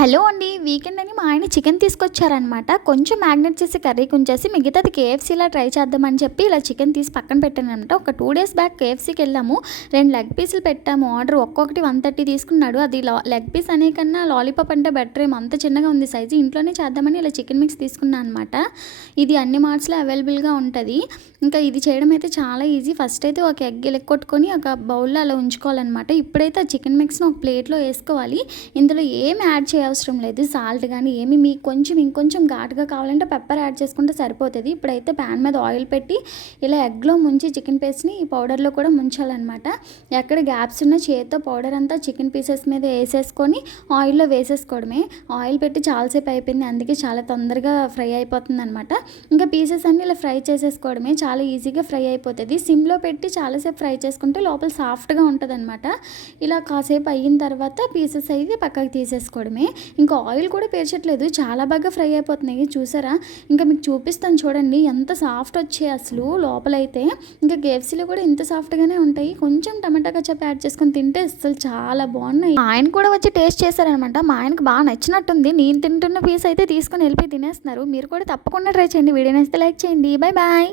Hello అండి. Weekend అని మా ఆయన చికెన్ తీసుకొచ్చారనమాట. కొంచెం మ్యాగ్నేట్ చేసి కర్రీకి ఉంచేసి మిగతాది కేఎఫ్సీలా ట్రై చేద్దామని చెప్పి ఇలా చికెన్ తీసి పక్కన పెట్టాననమాట. ఒక 2 డేస్ బ్యాక్ కేఎఫ్సీకి వెళ్ళాము. 2 లెగ్ పీసులు పెట్టాము ఆర్డర్. ఒక్కొక్కటి 130 తీసుకున్నాడు. అది లెగ్ పీస్ అనే కన్నా లాలీపాప్ అంటే బెటర్ ఏమో, అంత చిన్నగా ఉంది సైజు. ఇంట్లోనే చేద్దామని ఇలా చికెన్ మిక్స్ తీసుకున్నాను అనమాట. ఇది అన్ని మార్ట్స్లో అవైలబుల్గా ఉంటుంది. ఇంకా ఇది చేయడం అయితే చాలా ఈజీ. ఫస్ట్ అయితే ఒక ఎగ్ కొట్టుకొని ఒక బౌల్లో అలా ఉంచుకోవాలన్నమాట. ఇప్పుడైతే ఆ చికెన్ మిక్స్ని ఒక ప్లేట్లో వేసుకోవాలి. ఇందులో ఏం యాడ్ అవసరం లేదు, సాల్ట్ కానీ ఏమి. మీకు ఇంకొంచెం ఘాటుగా కావాలంటే పెప్పర్ యాడ్ చేసుకుంటే సరిపోతుంది. ఇప్పుడైతే ప్యాన్ మీద ఆయిల్ పెట్టి ఇలా ఎగ్లో ముంచి చికెన్ పేస్ట్ని ఈ పౌడర్లో కూడా ముంచాలన్నమాట. ఎక్కడ గ్యాప్స్ ఉన్న చేతితో పౌడర్ అంతా చికెన్ పీసెస్ మీద వేసేసుకొని ఆయిల్లో వేసేసుకోవడమే. ఆయిల్ పెట్టి చాలాసేపు అయిపోయింది, అందుకే చాలా తొందరగా ఫ్రై అయిపోతుంది అనమాట. ఇంకా పీసెస్ అన్నీ ఇలా ఫ్రై చేసేసుకోవడమే, చాలా ఈజీగా ఫ్రై అయిపోతుంది. సిమ్లో పెట్టి చాలాసేపు ఫ్రై చేసుకుంటే లోపల సాఫ్ట్గా ఉంటుంది అనమాట. ఇలా కాసేపు అయిన తర్వాత పీసెస్ అయితే పక్కకి తీసేసుకోవడమే. ఇంకా ఆయిల్ కూడా పేర్చట్లేదు, చాలా బాగా ఫ్రై అయిపోతున్నాయి చూసారా. ఇంకా మీకు చూపిస్తాను చూడండి ఎంత సాఫ్ట్ వచ్చాయి అసలు లోపలైతే. ఇంకా కేఎఫ్సీలో కూడా ఇంత సాఫ్ట్గానే ఉంటాయి. కొంచెం టమాటా కచప్ యాడ్ చేసుకొని తింటే అసలు చాలా బాగున్నాయి. ఆయన కూడా వచ్చి టేస్ట్ చేశారనమాట. మా ఆయనకు బాగా నచ్చినట్టుంది. నేను తింటున్న పీస్ అయితే తీసుకొని వెళ్ళిపోయి తినేస్తున్నారు. మీరు కూడా తప్పకుండా ట్రై చేయండి. వీడియో నచ్చితే లైక్ చేయండి. Bye bye.